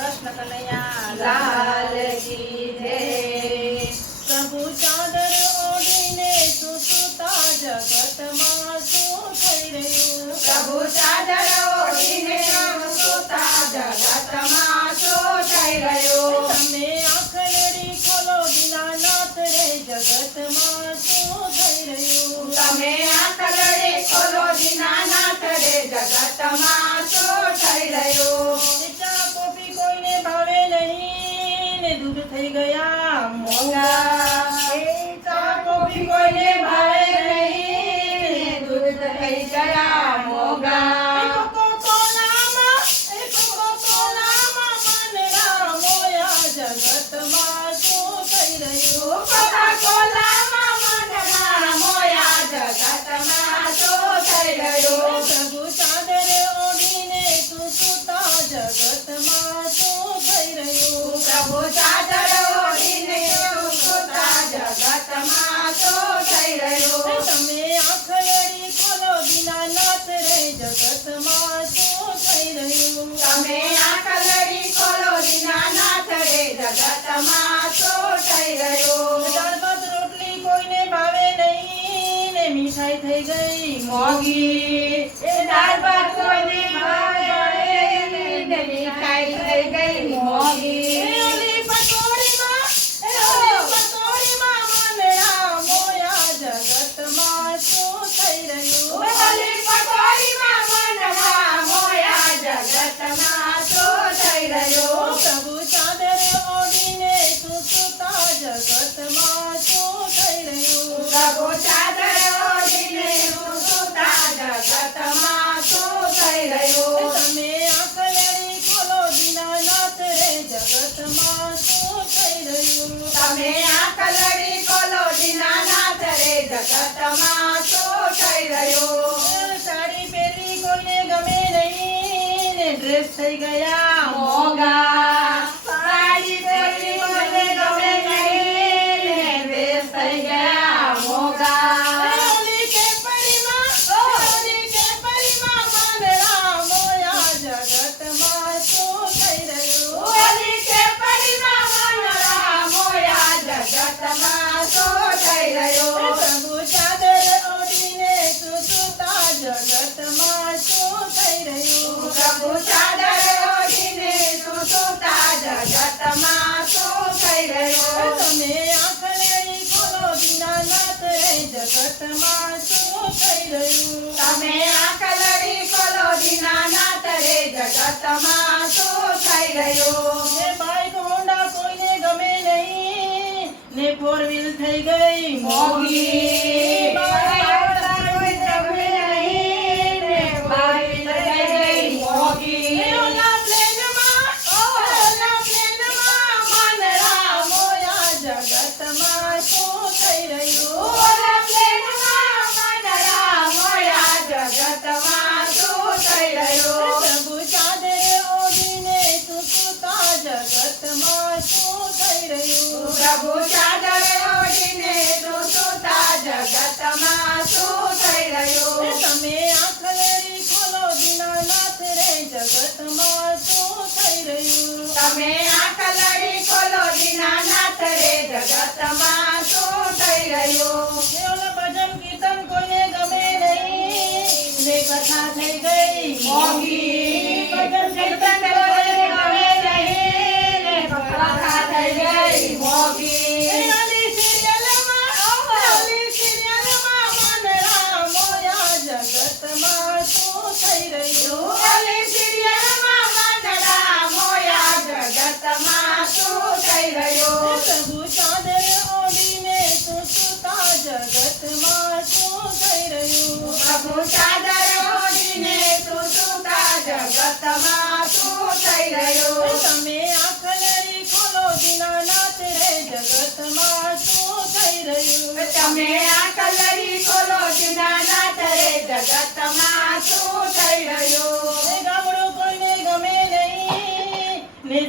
કૃષ્ણ કનૈયા લાલ કી જય પ્રભુ ચાદર ઓઢીને સુસુતા જગતમાં શું થઈ રહ્યું પ્રભુ ચાદર ઓઢીને સૂતા જગતમાં શું થઈ રહ્યું તમે આંખલડી ખોલો દીનાનાથ રે જગતમાં શું થઈ રહ્યું તમે આંખલડી ખોલો દીનાનાથ રે, જગતમાં શું થઈ રહ્યું? દૂર થઈ ગયા મોંઘા. કોઈને ભાવે થઈ ગઈ મોગી જગતમાં શું થઈ રહ્યો. સાડી પહેરવી કોઈને ગમે નહીં ને ડ્રેસ થઈ ગયા મોગા તમે આંખલડી ખોલો દીનાનાથ રે જગતમાં શું થઈ રહ્યું? તમે આંખલડી ખોલો દીનાનાથ રે જગતમાં શું થઈ રહ્યું? ને બાઈક હોન્ડા કોઈને ગમે નહીં ને ફોર વ્હીલ થઈ ગઈ મોગી જગતમાં શું થઈ રહ્યું જગતમાં શું થઈ રહ્યું પ્રભુ ચાદર ઓઢીને તું સુતા જગતમાં શું થઈ રહ્યું તમે આંખલડી ખોલો દીનાનાથ રે જગતમાં શું થઈ રહ્યું તમે રહ્યું ને ઓલા ભજન કીર્તન કોઈને ગમે નહીં ને કથા થઈ ગઈ મોગી જગતમાં થઈ રહ્યું તમે આંખલડી ખોલો દીનાનાથ રે જગતમાં શું થઈ રહ્યું? તમે આંખલડી ખોલો દીનાનાથ રે જગતમાં શું થઈ રહ્યું? ગામડું કોઈને ગમે નહીં. ને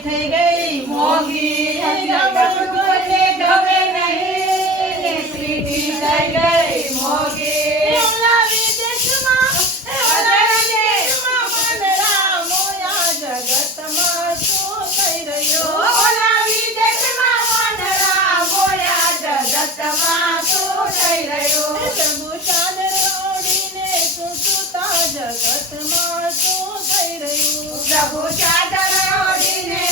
થઈ ગઈ મોગી થઈ રહ્યું પ્રભુ ચાદર ઓઢીને તું જગતમાં શું થઈ રહ્યું પ્રભુ ચાદર ઓઢીને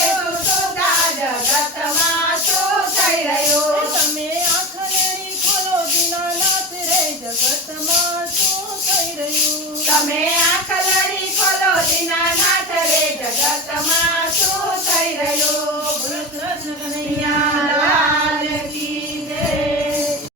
તું જગતમાં શું થઈ રહ્યો તમે આંખ નરી ખોલો, દીનાનાથ રે, જગતમાં શું થઈ રહ્યું? તમે આંખ લડી ખોલો દીનાનાથ રે જગતમાં શું થઈ રહ્યું કૃષ્ણ કનૈયા